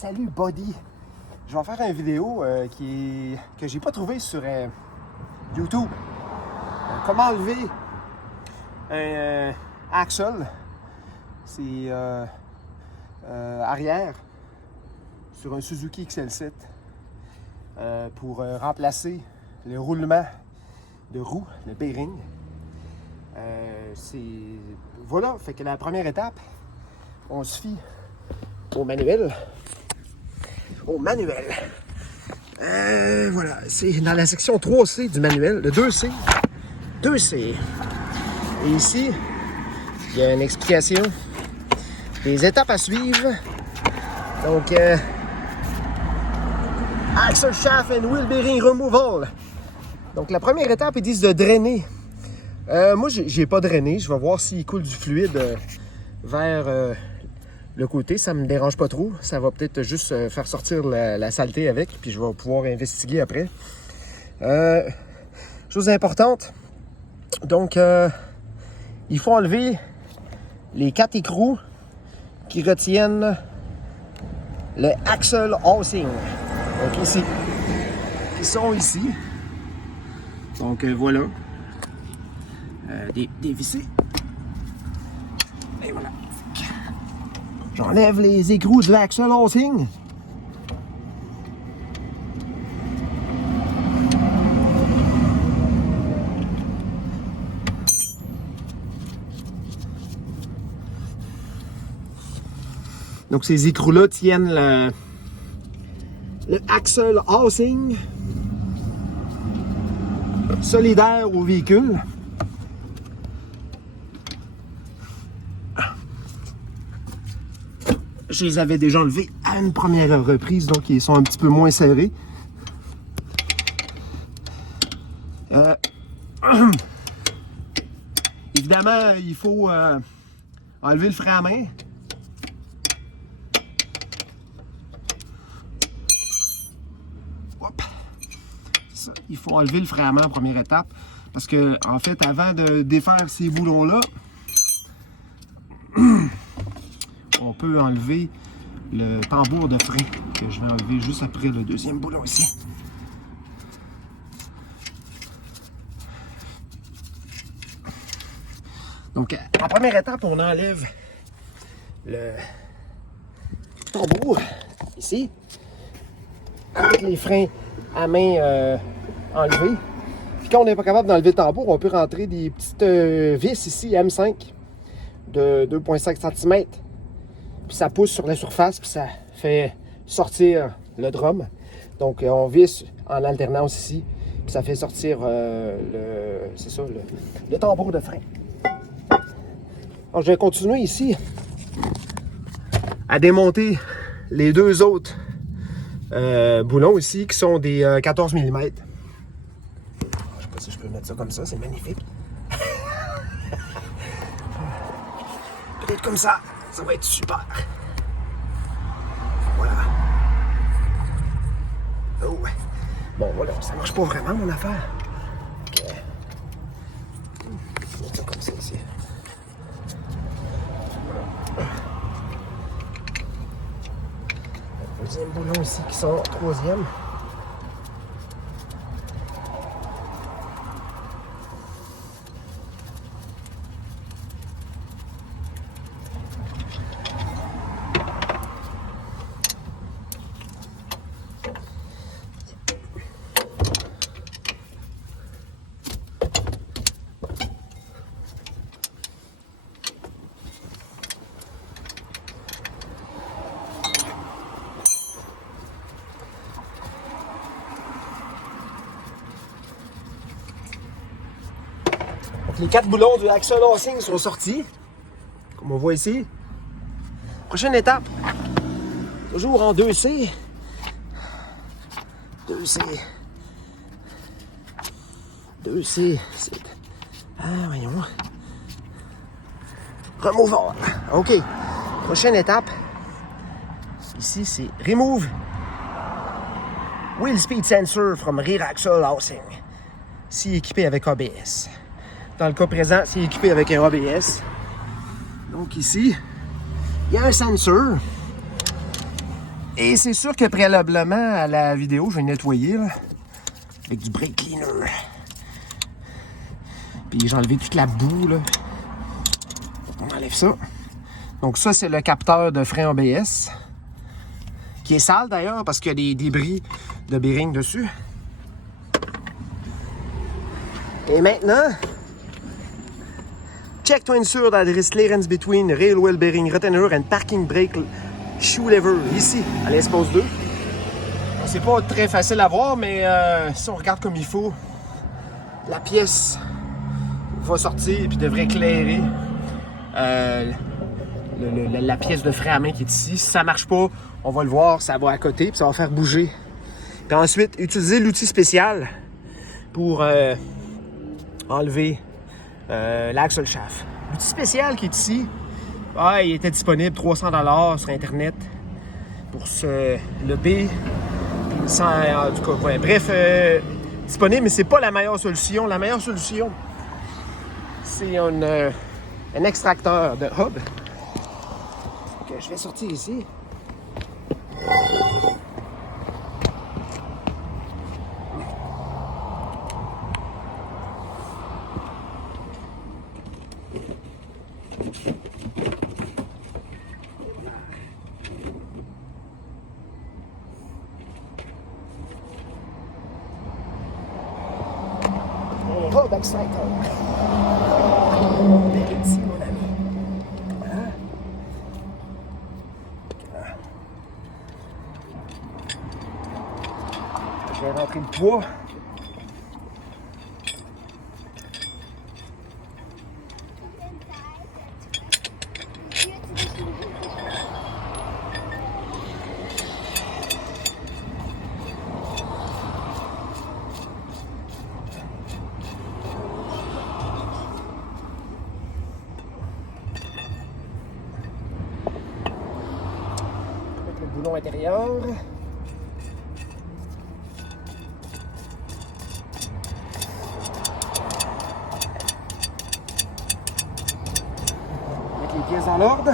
Salut Buddy! Je vais faire une vidéo que j'ai pas trouvée sur YouTube. Comment enlever un axle, c'est arrière, sur un Suzuki XL7 pour remplacer le roulement de roue, le bearing. Voilà, fait que la première étape, on se fie au manuel. Voilà, c'est dans la section 3C du manuel, le 2C. 2C. Et ici, il y a une explication des étapes à suivre. Donc, Axle Shaft and Wheel Bearing Removal. Donc, la première étape, ils disent de drainer. Moi, j'ai pas drainé. Je vais voir s'il coule du fluide vers le côté. Ça me dérange pas trop. Ça va peut-être juste faire sortir la saleté avec. Puis je vais pouvoir investiguer après. Chose importante. Donc, il faut enlever les 4 écrous qui retiennent le axle housing. Donc ici. Ils sont ici. Donc voilà. Dévisser. Et voilà. J'enlève les écrous de l'axle housing. Donc ces écrous-là tiennent le axle housing solidaire au véhicule. Je les avais déjà enlevés à une première reprise, donc ils sont un petit peu moins serrés. Évidemment, il faut enlever le frein à main. Hop. Ça, il faut enlever le frein à main en première étape. Parce que, en fait, avant de défaire ces boulons-là, on peut enlever le tambour de frein que je vais enlever juste après le deuxième boulon ici. Donc, en première étape, on enlève le tambour ici, avec les freins à main enlevés. Puis quand on n'est pas capable d'enlever le tambour, on peut rentrer des petites vis ici, M5, de 2,5 cm. Puis ça pousse sur la surface, puis ça fait sortir le drum. Donc on visse en alternance ici, puis ça fait sortir le tambour de frein. Alors je vais continuer ici à démonter les deux autres boulons ici, qui sont des 14 mm. Je sais pas si je peux mettre ça comme ça, c'est magnifique. Peut-être comme ça. Ça va être super. Voilà. Oh. Bon, voilà, ça marche pas vraiment, mon affaire. Ok. Je vais mettre ça comme ça ici. Deuxième boulon ici qui sort, troisième. Les 4 boulons du axle housing sont sortis, comme on voit ici. Prochaine étape, toujours en 2C. 2C. 2C, c'est... Ah, voyons. Removal. OK. Prochaine étape, ici, c'est Remove Wheel Speed Sensor from Rear Axle Housing. Si équipé avec ABS. Dans le cas présent, c'est équipé avec un ABS. Donc ici, il y a un sensor Et c'est sûr que préalablement à la vidéo, je vais nettoyer là, avec du brake cleaner. Puis j'ai enlevé toute la boue là. On enlève ça. Donc ça, c'est le capteur de frein ABS. Qui est sale d'ailleurs parce qu'il y a des débris de bearing dessus. Et maintenant, check to ensure that there is clearance between rail wheel bearing retainer and parking brake shoe lever. Ici, à l'espace 2. C'est pas très facile à voir, mais si on regarde comme il faut, la pièce va sortir et puis devrait éclairer la pièce de frein à main qui est ici. Si ça marche pas, on va le voir, ça va à côté puis ça va faire bouger. Puis ensuite, utiliser l'outil spécial pour enlever l'axle shaft. L'outil spécial qui est ici, il était disponible 300$ sur Internet pour le B. En tout cas, ouais, bref, disponible, mais c'est pas la meilleure solution. La meilleure solution, c'est un extracteur de hub. Donc, je vais sortir ici. Hub extractor. Bel ici, mon ami. Voilà. Je vais rentrer le poids. Mettre le boulon intérieur. Les pièces dans l'ordre.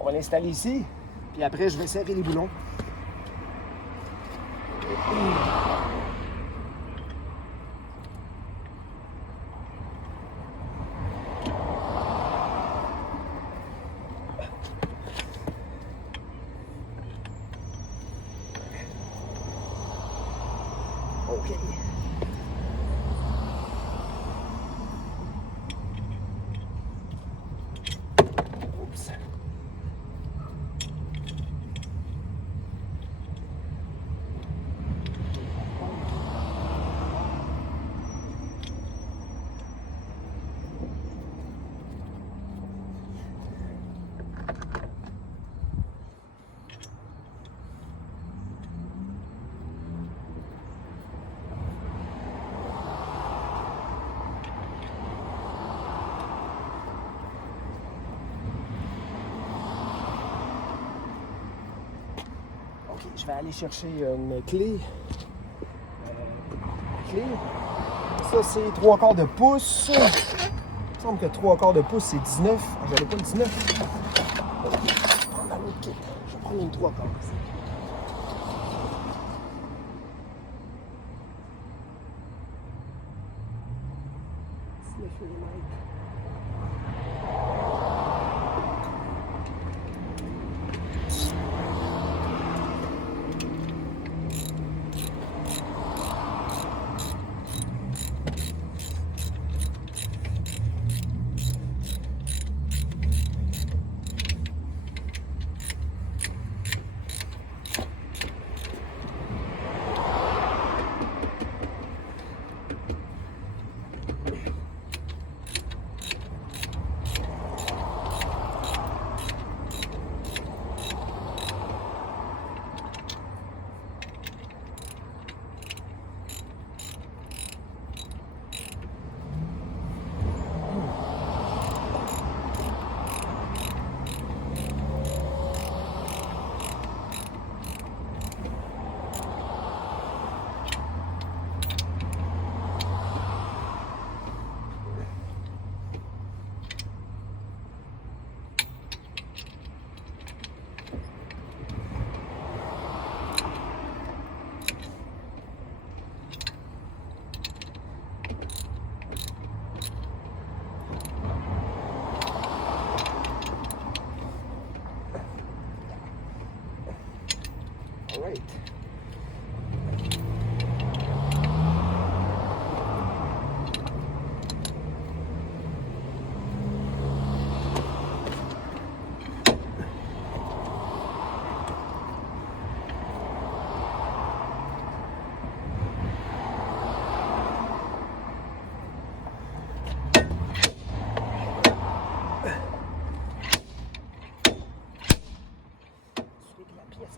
On va l'installer ici, puis après je vais serrer les boulons. OK. Oups. OK, je vais aller chercher une clé. Ça, c'est 3/4 de pouce. Il me semble que 3/4 de pouce, c'est 19. J'avais pas le 19. Je vais prendre l'autre kit. Je vais prendre une 3/4.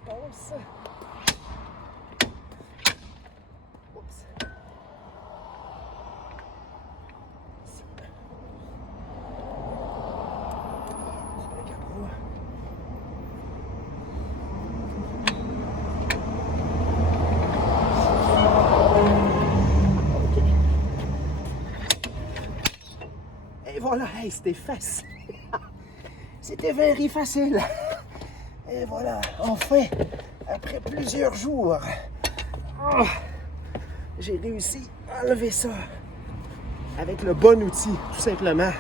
Passe. Oups. Ici. Sur le capot. OK. Et voilà, hey, c'était facile. C'était very facile. Et voilà, enfin, après plusieurs jours, j'ai réussi à enlever ça avec le bon outil, tout simplement.